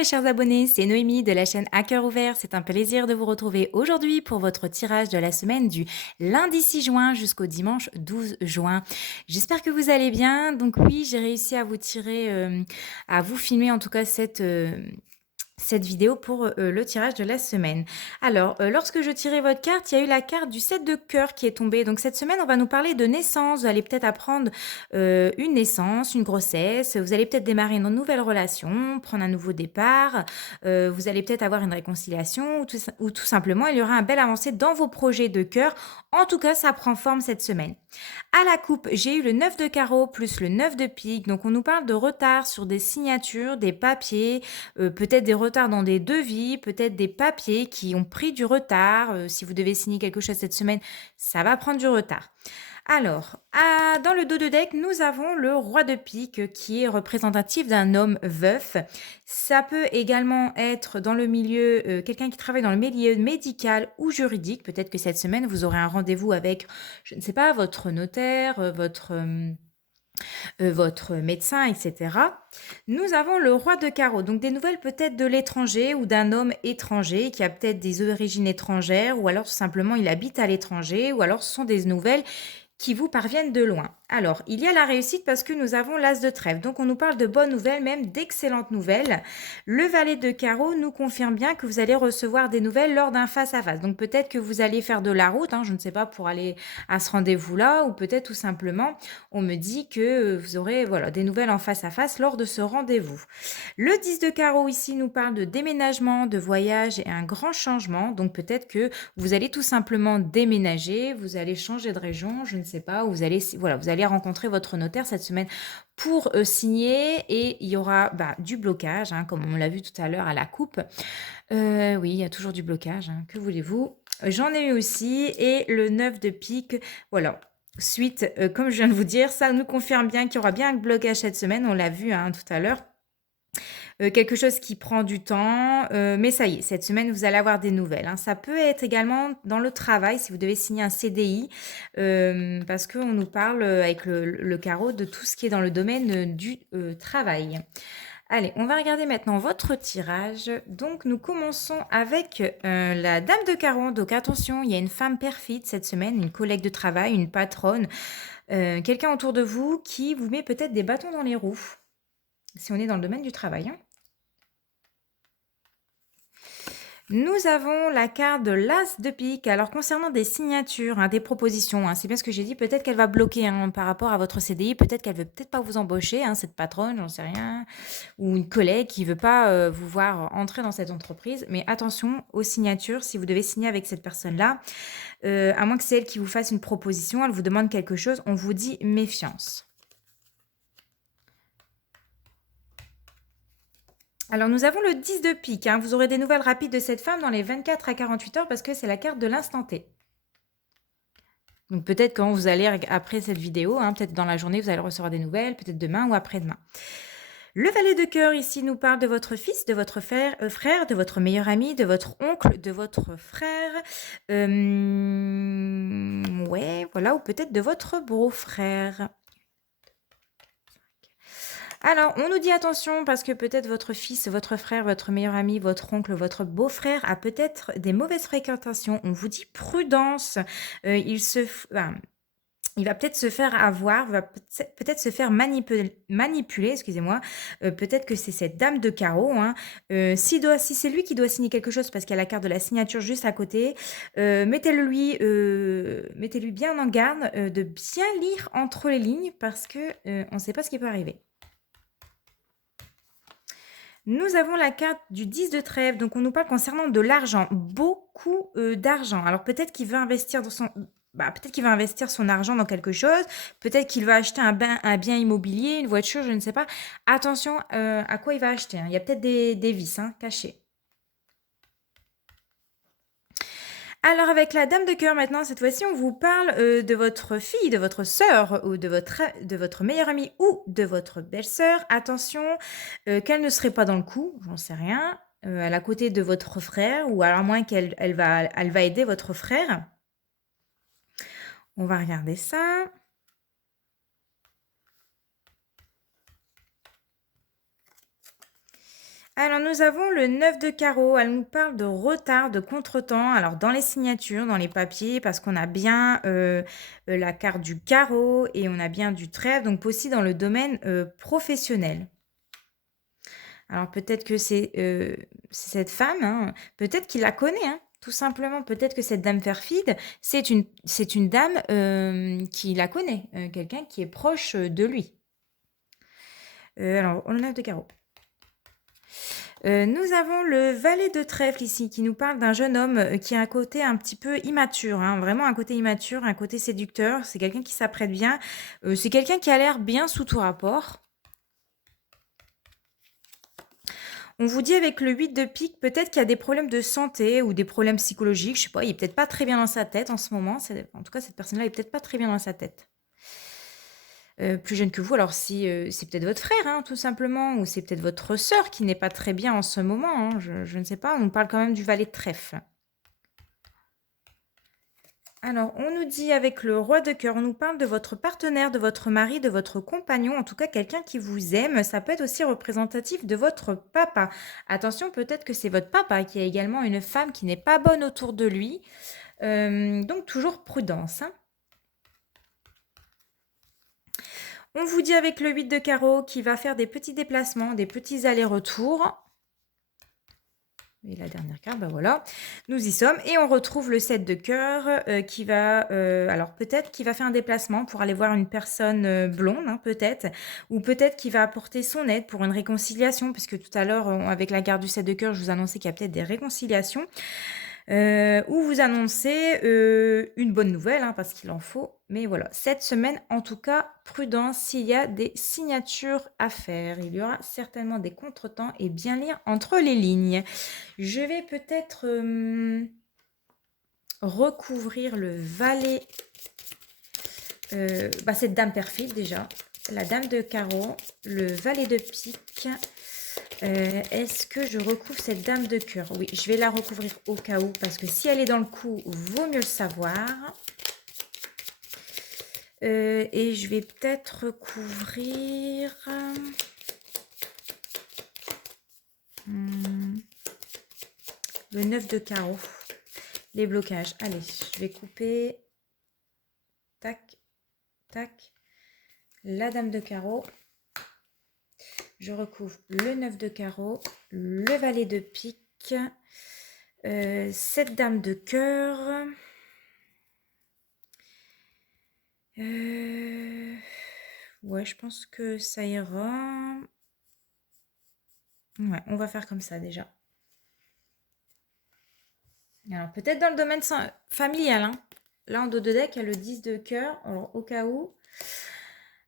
mes chers abonnés, c'est Noémie de la chaîne À Cœur Ouvert. C'est un plaisir de vous retrouver aujourd'hui pour votre tirage de la semaine du lundi 6 juin jusqu'au dimanche 12 juin. J'espère que vous allez bien. Donc oui, j'ai réussi à vous à vous filmer en tout cas cette vidéo pour le tirage de la semaine. Alors, lorsque je tirais votre carte, il y a eu la carte du 7 de cœur qui est tombée. Donc cette semaine, on va nous parler de naissance. Vous allez peut-être apprendre une naissance, une grossesse. Vous allez peut-être démarrer une nouvelle relation, prendre un nouveau départ. Vous allez peut-être avoir une réconciliation ou tout simplement, il y aura un bel avancé dans vos projets de cœur. En tout cas, ça prend forme cette semaine. À la coupe, j'ai eu le 9 de carreau plus le 9 de pique. Donc on nous parle de retard sur des signatures, des papiers, peut-être des retards dans des devis, peut-être des papiers qui ont pris du retard. Si vous devez signer quelque chose cette semaine, ça va prendre du retard. Alors, dans le dos de deck, nous avons le roi de pique qui est représentatif d'un homme veuf. Ça peut également être dans le milieu, quelqu'un qui travaille dans le milieu médical ou juridique. Peut-être que cette semaine, vous aurez un rendez-vous avec, je ne sais pas, votre notaire, votre médecin, etc. Nous avons le roi de carreau, donc des nouvelles peut-être de l'étranger ou d'un homme étranger qui a peut-être des origines étrangères ou alors tout simplement il habite à l'étranger ou alors ce sont des nouvelles qui vous parviennent de loin. Alors, il y a la réussite parce que nous avons l'as de trèfle. Donc, on nous parle de bonnes nouvelles, même d'excellentes nouvelles. Le valet de carreau nous confirme bien que vous allez recevoir des nouvelles lors d'un face-à-face. Donc, peut-être que vous allez faire de la route, je ne sais pas, pour aller à ce rendez-vous-là, ou peut-être tout simplement, on me dit que vous aurez des nouvelles en face-à-face lors de ce rendez-vous. Le 10 de carreau ici nous parle de déménagement, de voyage et un grand changement. Donc, peut-être que vous allez tout simplement déménager, vous allez changer de région, je ne sais pas, vous allez rencontrer votre notaire cette semaine pour signer et il y aura du blocage, comme on l'a vu tout à l'heure à la coupe. Oui, il y a toujours du blocage, que voulez-vous. J'en ai eu aussi et le 9 de pique, voilà. Suite, comme je viens de vous dire, ça nous confirme bien qu'il y aura bien un blocage cette semaine, on l'a vu tout à l'heure. Quelque chose qui prend du temps, mais ça y est, cette semaine, vous allez avoir des nouvelles. Ça peut être également dans le travail, si vous devez signer un CDI, parce qu'on nous parle avec le carreau de tout ce qui est dans le domaine du travail. Allez, on va regarder maintenant votre tirage. Donc, nous commençons avec la dame de carreau. Donc, attention, il y a une femme perfide cette semaine, une collègue de travail, une patronne, quelqu'un autour de vous qui vous met peut-être des bâtons dans les roues, si on est dans le domaine du travail. Nous avons la carte de l'As de pique. Alors, concernant des signatures, des propositions, c'est bien ce que j'ai dit, peut-être qu'elle va bloquer par rapport à votre CDI, peut-être qu'elle veut peut-être pas vous embaucher, cette patronne, j'en sais rien, ou une collègue qui veut pas vous voir entrer dans cette entreprise. Mais attention aux signatures, si vous devez signer avec cette personne-là, à moins que c'est elle qui vous fasse une proposition, elle vous demande quelque chose, on vous dit méfiance. Alors, nous avons le 10 de pique. Vous aurez des nouvelles rapides de cette femme dans les 24 à 48 heures parce que c'est la carte de l'instant T. Donc, peut-être quand vous allez, après cette vidéo, peut-être dans la journée, vous allez recevoir des nouvelles, peut-être demain ou après-demain. Le valet de cœur, ici, nous parle de votre fils, de votre frère, de votre meilleur ami, de votre oncle, de votre frère. Ouais, voilà, ou peut-être de votre beau-frère. Alors, on nous dit attention parce que peut-être votre fils, votre frère, votre meilleur ami, votre oncle, votre beau-frère a peut-être des mauvaises fréquentations. On vous dit prudence. Il va peut-être se faire avoir, va peut-être se faire manipuler, excusez-moi. Peut-être que c'est cette dame de carreau. Si c'est lui qui doit signer quelque chose parce qu'il y a la carte de la signature juste à côté, mettez-lui bien en garde de bien lire entre les lignes parce que on ne sait pas ce qui peut arriver. Nous avons la carte du 10 de trèfle, donc on nous parle concernant de l'argent, beaucoup d'argent. Alors peut-être qu'il veut investir peut-être qu'il va investir son argent dans quelque chose, peut-être qu'il va acheter un bien immobilier, une voiture, je ne sais pas. Attention à quoi il va acheter. Il y a peut-être des vices cachés. Alors avec la dame de cœur maintenant, cette fois-ci, on vous parle de votre fille, de votre sœur ou de votre meilleure amie ou de votre belle-sœur. Attention qu'elle ne serait pas dans le coup, j'en sais rien, elle est à côté de votre frère ou à moins qu'elle va aider votre frère. On va regarder ça. Alors, nous avons le 9 de carreau. Elle nous parle de retard, de contretemps. Alors, dans les signatures, dans les papiers, parce qu'on a bien la carte du carreau et on a bien du trèfle, donc aussi dans le domaine professionnel. Alors, peut-être que c'est cette femme, hein, peut-être qu'il la connaît, hein, tout simplement. Peut-être que cette dame perfide, c'est une dame qui la connaît, quelqu'un qui est proche de lui. Alors, on a 9 de carreau. Nous avons le valet de trèfle ici qui nous parle d'un jeune homme qui a un côté un petit peu immature, hein, vraiment un côté immature, un côté séducteur. C'est quelqu'un qui s'apprête bien. C'est quelqu'un qui a l'air bien sous tout rapport. On vous dit avec le 8 de pique, peut-être qu'il y a des problèmes de santé ou des problèmes psychologiques. Je sais pas, il est peut-être pas très bien dans sa tête en ce moment. En tout cas, cette personne-là est peut-être pas très bien dans sa tête. Plus jeune que vous, alors si c'est peut-être votre frère, hein, tout simplement, ou c'est peut-être votre sœur qui n'est pas très bien en ce moment, hein, je ne sais pas, on parle quand même du valet de trèfle. Alors, on nous dit avec le roi de cœur, on nous parle de votre partenaire, de votre mari, de votre compagnon, en tout cas quelqu'un qui vous aime. Ça peut être aussi représentatif de votre papa. Attention, peut-être que c'est votre papa qui a également une femme qui n'est pas bonne autour de lui. Donc, toujours prudence, hein. On vous dit avec le 8 de carreau qu'il va faire des petits déplacements, des petits allers-retours. Et la dernière carte, ben voilà, nous y sommes. Et on retrouve le 7 de cœur qui va, alors peut-être qu'il va faire un déplacement pour aller voir une personne blonde, hein, peut-être, ou peut-être qu'il va apporter son aide pour une réconciliation, puisque tout à l'heure, avec la carte du 7 de cœur, je vous annonçais qu'il y a peut-être des réconciliations. Ou vous annoncez une bonne nouvelle, hein, parce qu'il en faut. Mais voilà, cette semaine, en tout cas, prudence s'il y a des signatures à faire. Il y aura certainement des contretemps et bien lire entre les lignes. Je vais peut-être recouvrir le valet, cette dame perfide déjà, la dame de carreau, le valet de pique. Est-ce que je recouvre cette dame de cœur? Oui, je vais la recouvrir au cas où, parce que si elle est dans le coup, vaut mieux le savoir. Et je vais peut-être recouvrir... le 9 de carreau. Les blocages. Allez, je vais couper. Tac, tac. La dame de carreau. Je recouvre le 9 de carreau, le valet de pique, cette dame de cœur. Ouais, je pense que ça ira. Ouais, on va faire comme ça déjà. Alors, peut-être dans le domaine familial, hein. Là, en dos de deck, il y a le 10 de cœur, alors au cas où.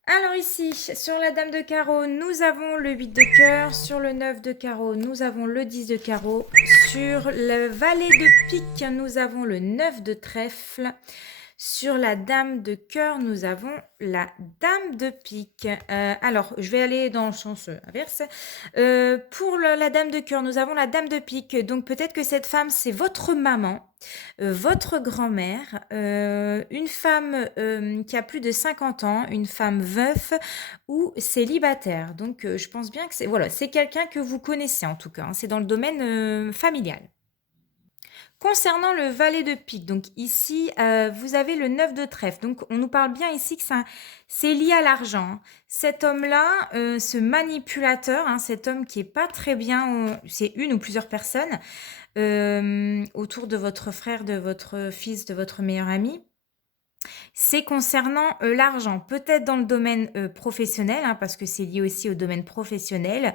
Alors ici, sur la dame de carreau, nous avons le 8 de cœur. Sur le 9 de carreau, nous avons le 10 de carreau. Sur le valet de pique, nous avons le 9 de trèfle. Sur la dame de cœur, nous avons la dame de pique. Alors, je vais aller dans le sens inverse. Pour la dame de cœur, nous avons la dame de pique. Donc, peut-être que cette femme, c'est votre maman, votre grand-mère, une femme qui a plus de 50 ans, une femme veuf ou célibataire. Donc, je pense bien que c'est quelqu'un que vous connaissez en tout cas, hein. C'est dans le domaine familial. Concernant le valet de pique, donc ici, vous avez le 9 de trèfle. Donc, on nous parle bien ici que c'est lié à l'argent, hein. Cet homme-là, ce manipulateur, hein, cet homme qui est pas très bien, c'est une ou plusieurs personnes autour de votre frère, de votre fils, de votre meilleur ami. C'est concernant l'argent, peut-être dans le domaine professionnel, hein, parce que c'est lié aussi au domaine professionnel.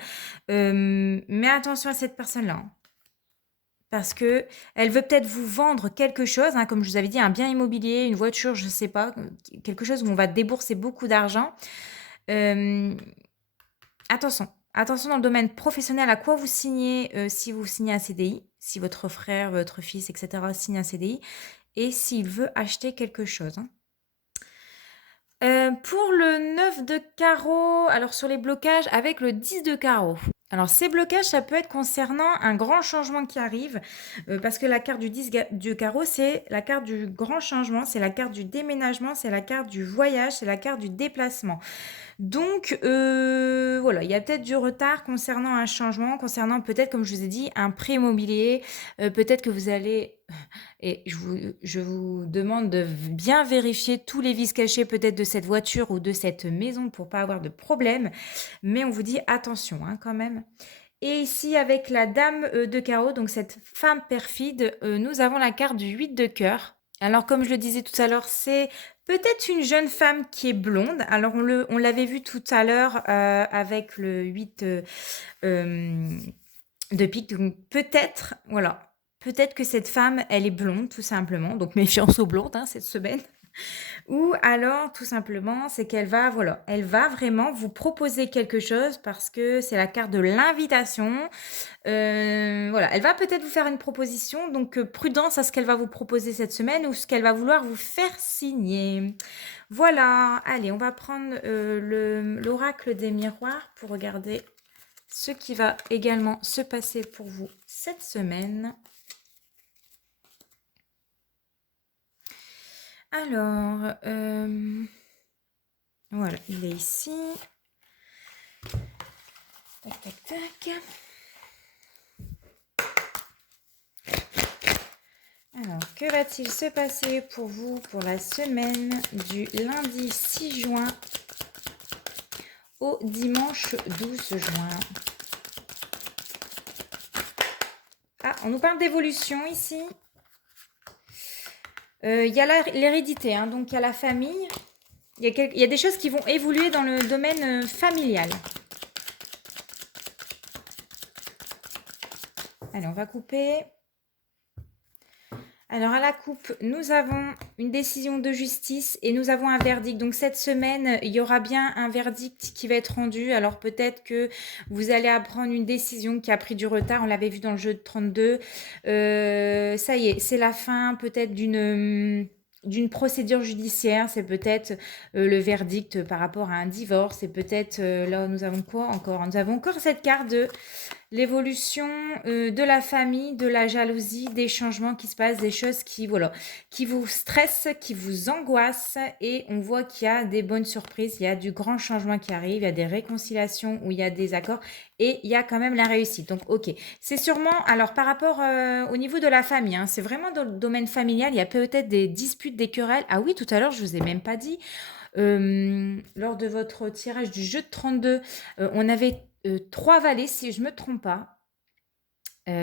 Mais attention à cette personne-là, hein. Parce que elle veut peut-être vous vendre quelque chose, hein, comme je vous avais dit, un bien immobilier, une voiture, je ne sais pas, quelque chose où on va débourser beaucoup d'argent. Attention, attention dans le domaine professionnel à quoi vous signez, si vous signez un CDI, si votre frère, votre fils, etc. signe un CDI, et s'il veut acheter quelque chose, hein. Pour le 9 de carreau, alors sur les blocages avec le 10 de carreau. Alors, ces blocages, ça peut être concernant un grand changement qui arrive, parce que la carte du 10 de carreau, c'est la carte du grand changement, c'est la carte du déménagement, c'est la carte du voyage, c'est la carte du déplacement. Donc, voilà, il y a peut-être du retard concernant un changement, concernant peut-être, comme je vous ai dit, un prêt immobilier. Peut-être que vous allez et je vous demande de bien vérifier tous les vices cachés peut-être de cette voiture ou de cette maison pour pas avoir de problème. Mais on vous dit attention, hein, quand même. Et ici, avec la dame, de carreau, donc cette femme perfide, nous avons la carte du 8 de cœur. Alors comme je le disais tout à l'heure, c'est peut-être une jeune femme qui est blonde. Alors on l'avait vu tout à l'heure, avec le 8, de pique. Donc peut-être, voilà, peut-être que cette femme, elle est blonde tout simplement. Donc méfiance aux blondes, hein, cette semaine. Ou alors, tout simplement, c'est qu'elle va, voilà, elle va vraiment vous proposer quelque chose parce que c'est la carte de l'invitation. Voilà, elle va peut-être vous faire une proposition, donc prudence à ce qu'elle va vous proposer cette semaine ou ce qu'elle va vouloir vous faire signer. Voilà, allez, on va prendre l'oracle des miroirs pour regarder ce qui va également se passer pour vous cette semaine. Alors, voilà, il est ici. Tac, tac, tac. Alors, que va-t-il se passer pour vous pour la semaine du lundi 6 juin au dimanche 12 juin? Ah, on nous parle d'évolution ici. Il y a l'hérédité, hein, donc il y a la famille. Il y a des choses qui vont évoluer dans le domaine familial. Allez, on va couper. Alors à la coupe, nous avons une décision de justice et nous avons un verdict. Donc cette semaine, il y aura bien un verdict qui va être rendu. Alors peut-être que vous allez apprendre une décision qui a pris du retard. On l'avait vu dans le jeu de 32. Ça y est, c'est la fin peut-être d'une procédure judiciaire. C'est peut-être le verdict par rapport à un divorce. C'est peut-être, là nous avons quoi encore? Nous avons encore cette carte de l'évolution de la famille, de la jalousie, des changements qui se passent, des choses qui, voilà, qui vous stressent, qui vous angoissent. Et on voit qu'il y a des bonnes surprises, il y a du grand changement qui arrive, il y a des réconciliations où il y a des accords et il y a quand même la réussite. Donc, ok. C'est sûrement, alors par rapport au niveau de la famille, hein, c'est vraiment dans le domaine familial, il y a peut-être des disputes, des querelles. Ah oui, tout à l'heure, je vous ai même pas dit. Lors de votre tirage du jeu de 32, on avait 3 valets, si je me trompe pas.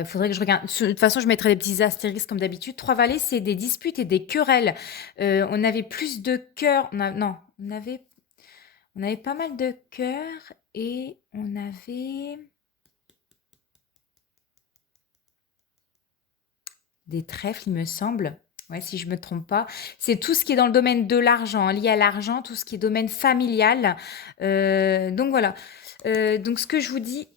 Faudrait que je regarde. De toute façon, je mettrai des petits astérisques comme d'habitude. 3 valets, c'est des disputes et des querelles. On avait plus de cœurs. Non, on avait pas mal de cœurs et on avait des trèfles, il me semble. Ouais, si je me trompe pas. C'est tout ce qui est dans le domaine de l'argent, lié à l'argent, tout ce qui est domaine familial. Donc voilà. Donc ce que je vous dis,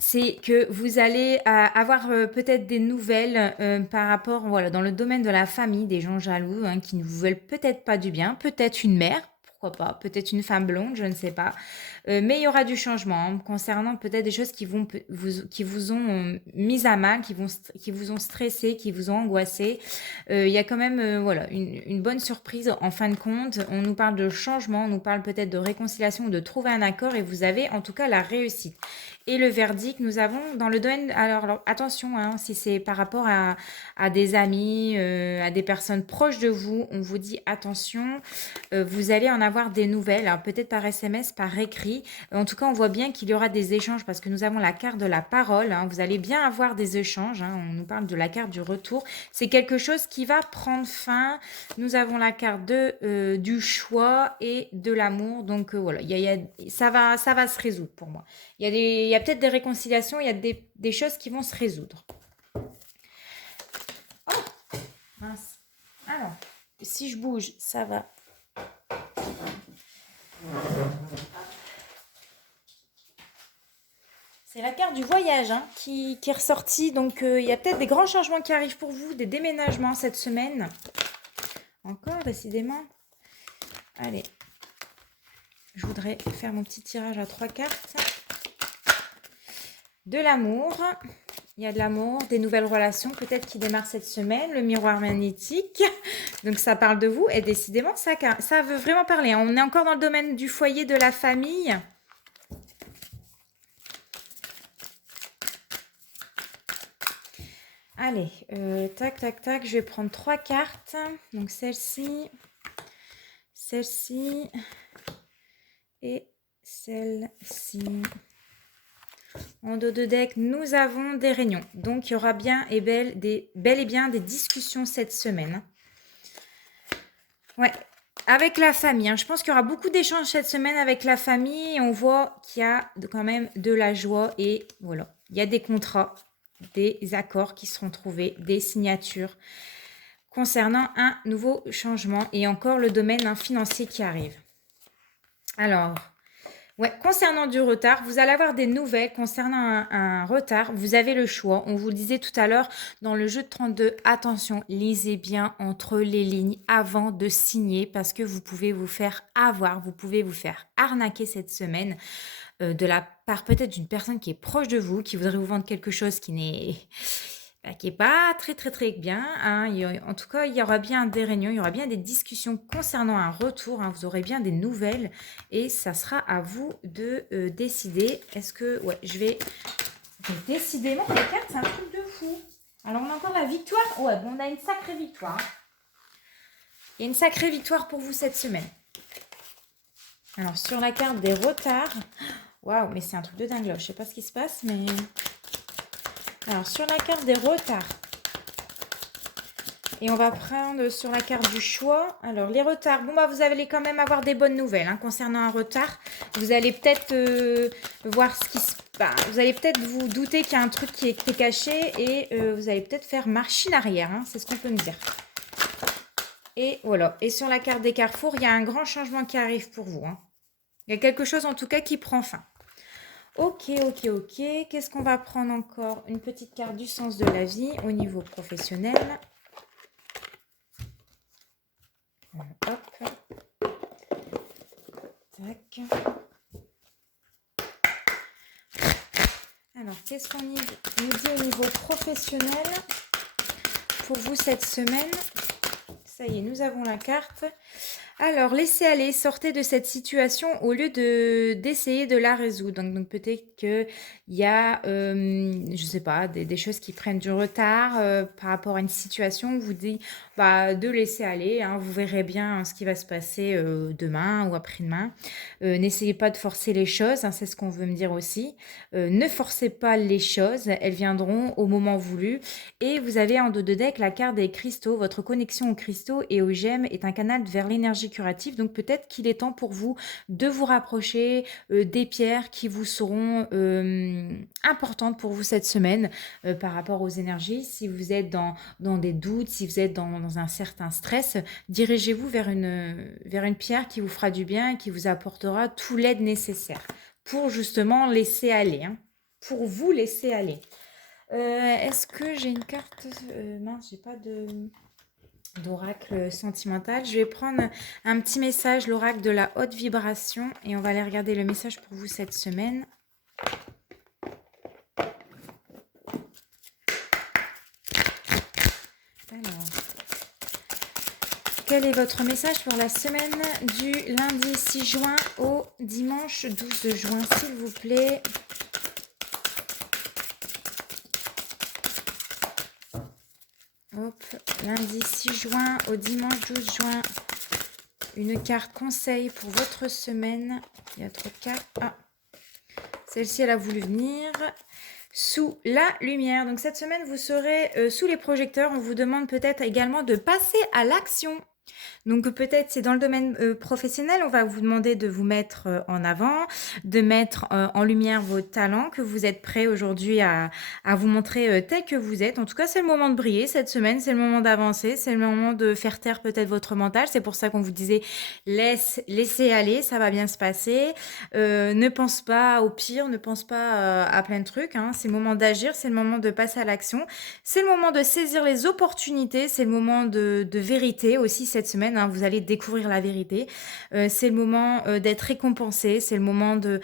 c'est que vous allez avoir peut-être des nouvelles par rapport, voilà, dans le domaine de la famille, des gens jaloux, hein, qui ne vous veulent peut-être pas du bien, peut-être une mère, pourquoi pas, peut-être une femme blonde, je ne sais pas. Mais il y aura du changement, hein, concernant peut-être des choses qui vous ont mis à mal, qui vous ont stressé, qui vous ont angoissé. Il y a quand même, voilà, une bonne surprise en fin de compte. On nous parle de changement, on nous parle peut-être de réconciliation, de trouver un accord et vous avez en tout cas la réussite. Et le verdict, nous avons dans le domaine, alors attention, hein, si c'est par rapport à des amis, à des personnes proches de vous, on vous dit attention, vous allez en avoir des nouvelles, alors peut-être par SMS, par écrit. En tout cas, on voit bien qu'il y aura des échanges parce que nous avons la carte de la parole, hein. Vous allez bien avoir des échanges, hein. On nous parle de la carte du retour. C'est quelque chose qui va prendre fin. Nous avons la carte du choix et de l'amour. Donc voilà, ça va se résoudre pour moi. Il y a peut-être des réconciliations, il y a des choses qui vont se résoudre. Oh, mince. Alors, si je bouge, ça va. C'est la carte du voyage, hein, qui est ressortie. Donc, il y a peut-être des grands changements qui arrivent pour vous, des déménagements cette semaine. Encore, décidément. Allez. Je voudrais faire mon petit tirage à 3 cartes. de l'amour. Il y a de l'amour, des nouvelles relations peut-être qui démarrent cette semaine, le miroir magnétique. Donc ça parle de vous et décidément ça veut vraiment parler. On est encore dans le domaine du foyer, de la famille. Allez, tac, tac, tac, je vais prendre 3 cartes. Donc celle-ci, celle-ci et celle-ci. En dos de deck, nous avons des réunions. Donc, il y aura bien et bel et bien des discussions cette semaine. Ouais, avec la famille. Je pense qu'il y aura beaucoup d'échanges cette semaine avec la famille. Et on voit qu'il y a quand même de la joie. Et voilà, il y a des contrats, des accords qui seront trouvés, des signatures concernant un nouveau changement. Et encore le domaine financier qui arrive. Alors... ouais, concernant du retard, vous allez avoir des nouvelles concernant un retard. Vous avez le choix. On vous le disait tout à l'heure dans le jeu de 32. Attention, lisez bien entre les lignes avant de signer parce que vous pouvez vous faire avoir, vous pouvez vous faire arnaquer cette semaine de la part peut-être d'une personne qui est proche de vous, qui voudrait vous vendre quelque chose qui n'est pas très très très bien. En tout cas, il y aura bien des réunions, il y aura bien des discussions concernant un retour. Vous aurez bien des nouvelles et ça sera à vous de décider. Est-ce que... ouais, je vais... décidément, les cartes, c'est un truc de fou. Alors, on a encore la victoire. Ouais, bon, on a une sacrée victoire. Il y a une sacrée victoire pour vous cette semaine. Alors, sur la carte des retards... waouh, mais c'est un truc de dingue là. Je sais pas ce qui se passe, mais... alors, sur la carte des retards, et on va prendre sur la carte du choix. Alors, les retards, bon, vous allez quand même avoir des bonnes nouvelles concernant un retard. Vous allez peut-être voir ce qui se passe. Vous allez peut-être vous douter qu'il y a un truc qui est caché et vous allez peut-être faire machine arrière. C'est ce qu'on peut me dire. Et voilà. Et sur la carte des carrefours, il y a un grand changement qui arrive pour vous. Il y a quelque chose en tout cas qui prend fin. Ok, ok, ok. Qu'est-ce qu'on va prendre encore? Une petite carte du sens de la vie au niveau professionnel. Hop. Tac. Alors, qu'est-ce qu'on nous dit au niveau professionnel pour vous cette semaine? Ça y est, nous avons la carte. Alors, laissez aller, sortez de cette situation au lieu d'essayer de la résoudre. Donc peut-être qu'il y a, je ne sais pas, des choses qui prennent du retard par rapport à une situation. On vous dit de laisser aller. Vous verrez bien ce qui va se passer demain ou après-demain. N'essayez pas de forcer les choses, c'est ce qu'on veut me dire aussi. Ne forcez pas les choses, elles viendront au moment voulu. Et vous avez en dos de deck la carte des cristaux. Votre connexion aux cristaux et aux gemmes est un canal vers l'énergie curative. Donc peut-être qu'il est temps pour vous de vous rapprocher des pierres qui vous seront importantes pour vous cette semaine par rapport aux énergies. Si vous êtes dans des doutes, si vous êtes dans un certain stress, dirigez-vous vers une pierre qui vous fera du bien et qui vous apportera tout l'aide nécessaire pour justement laisser aller, pour vous laisser aller. Est-ce que j'ai une carte mince, j'ai pas d'oracle sentimental. Je vais prendre un petit message, l'oracle de la haute vibration, et on va aller regarder le message pour vous cette semaine. Alors, quel est votre message pour la semaine du lundi 6 juin au dimanche 12 juin, s'il vous plaît? Hop, lundi 6 juin au dimanche 12 juin. Une carte conseil pour votre semaine. Il y a trop de cartes. Ah, celle-ci, elle a voulu venir. Sous la lumière. Donc cette semaine, vous serez sous les projecteurs. On vous demande peut-être également de passer à l'action. Donc peut-être c'est dans le domaine professionnel, on va vous demander de vous mettre en avant, de mettre en lumière vos talents, que vous êtes prêts aujourd'hui à vous montrer tel que vous êtes. En tout cas, c'est le moment de briller cette semaine, c'est le moment d'avancer, c'est le moment de faire taire peut-être votre mental. C'est pour ça qu'on vous disait laissez aller, ça va bien se passer. Ne pense pas au pire, ne pense pas à plein de trucs. C'est le moment d'agir, c'est le moment de passer à l'action. C'est le moment de saisir les opportunités, c'est le moment de vérité aussi cette cette semaine, hein, vous allez découvrir la vérité. C'est le moment d'être récompensé, c'est le moment de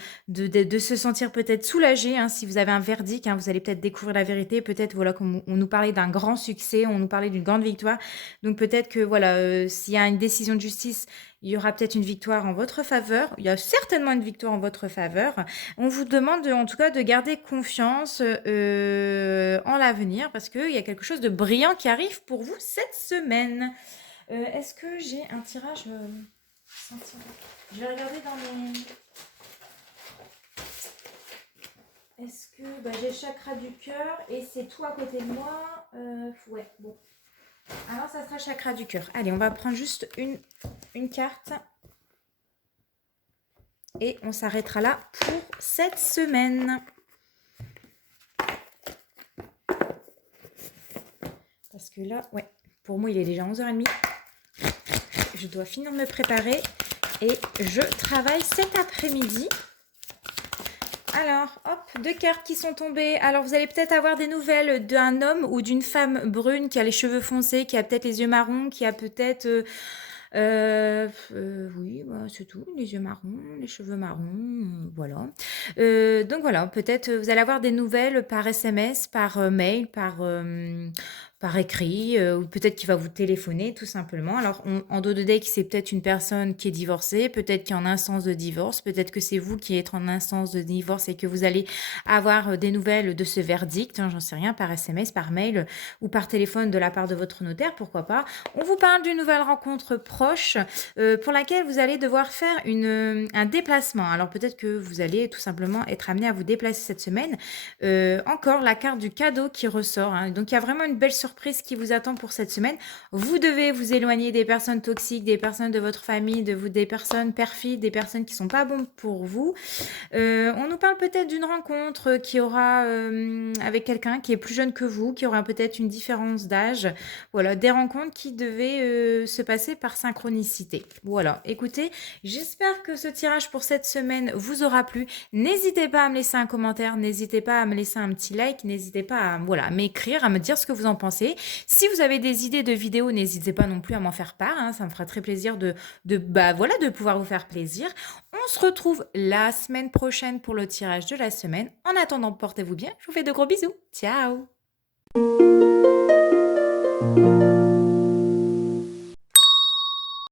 se sentir peut-être soulagé, hein, si vous avez un verdict, hein, vous allez peut-être découvrir la vérité, peut-être voilà, comme on nous parlait d'un grand succès, on nous parlait d'une grande victoire. Donc peut-être que voilà, s'il y a une décision de justice, il y aura peut-être une victoire en votre faveur. Il y a certainement une victoire en votre faveur. On vous demande en tout cas de garder confiance en l'avenir parce qu'il y a quelque chose de brillant qui arrive pour vous cette semaine. Est-ce que j'ai un tirage sans tirage. Je vais regarder dans mes... Est-ce que j'ai le chakra du cœur et c'est tout à côté de moi. Ouais, bon. Alors ça sera chakra du cœur. Allez, on va prendre juste une carte. Et on s'arrêtera là pour cette semaine. Parce que là, ouais, pour moi, il est déjà 11h30. Je dois finir de me préparer et je travaille cet après-midi. Alors, hop, 2 cartes qui sont tombées. Alors, vous allez peut-être avoir des nouvelles d'un homme ou d'une femme brune qui a les cheveux foncés, qui a peut-être les yeux marrons, qui a peut-être... oui, c'est tout. Les yeux marrons, les cheveux marrons, voilà. Donc voilà, peut-être vous allez avoir des nouvelles par SMS, par mail, par écrit, ou peut-être qu'il va vous téléphoner tout simplement. Alors en dos de deck, c'est peut-être une personne qui est divorcée, peut-être qui est en instance de divorce, peut-être que c'est vous qui êtes en instance de divorce et que vous allez avoir des nouvelles de ce verdict, hein, j'en sais rien, par SMS, par mail ou par téléphone de la part de votre notaire, pourquoi pas. On vous parle d'une nouvelle rencontre proche pour laquelle vous allez devoir faire un déplacement. Alors peut-être que vous allez tout simplement être amené à vous déplacer cette semaine. Encore la carte du cadeau qui ressort, hein. Donc il y a vraiment une belle surprise qui vous attend pour cette semaine. Vous devez vous éloigner des personnes toxiques, des personnes de votre famille, des personnes perfides, des personnes qui sont pas bonnes pour vous. On nous parle peut-être d'une rencontre qui aura avec quelqu'un qui est plus jeune que vous, qui aura peut-être une différence d'âge. Voilà, des rencontres qui devaient se passer par synchronicité. Voilà, écoutez, j'espère que ce tirage pour cette semaine vous aura plu. N'hésitez pas à me laisser un commentaire, n'hésitez pas à me laisser un petit like, n'hésitez pas à voilà, m'écrire, à me dire ce que vous en pensez. Si vous avez des idées de vidéos, n'hésitez pas non plus à m'en faire part, hein, ça me fera très plaisir de pouvoir vous faire plaisir. On se retrouve la semaine prochaine pour le tirage de la semaine. En attendant, portez-vous bien. Je vous fais de gros bisous. Ciao!